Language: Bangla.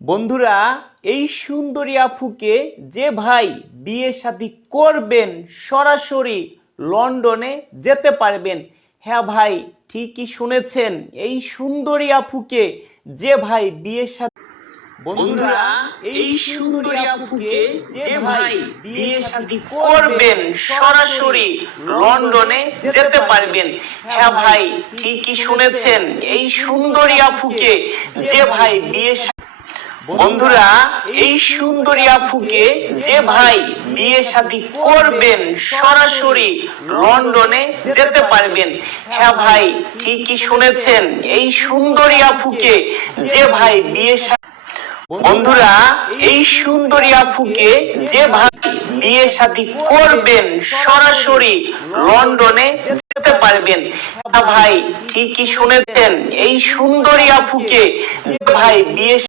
বন্ধুরা, এই সুন্দরী আফুকে যে ভাই বিয়ে শাদী করবেন সরাসরি লন্ডনে যেতে পারবেন। হ্যাঁ ভাই, ঠিকই শুনেছেন, এই সুন্দরী আফুকে যে ভাই বিয়ে শাদী বন্ধুরা, এই সুন্দরী আফুকে যে ভাই বিয়ে শাদী করবেন সরাসরি লন্ডনে যেতে পারবেন। হ্যাঁ ভাই, ঠিকই শুনেছেন, এই সুন্দরী আফুকে যে ভাই বিয়ে বন্ধুরা, এই সুন্দরী আফুকে যে ভাই বিয়ে শাদী করবেন সরাসরি লন্ডনে যেতে পারবেন। হ্যাঁ ভাই, ঠিকই শুনেছেন, এই সুন্দরী আফুকে যে ভাই বিয়ে বন্ধুরা, এই সুন্দরী আফুকে যে ভাই বিয়ে শাদী করবেন সরাসরি লন্ডনে যেতে পারবেন। হ্যাঁ ভাই, ঠিকই শুনেছেন, এই সুন্দরী আফুকে যে ভাই বিয়ে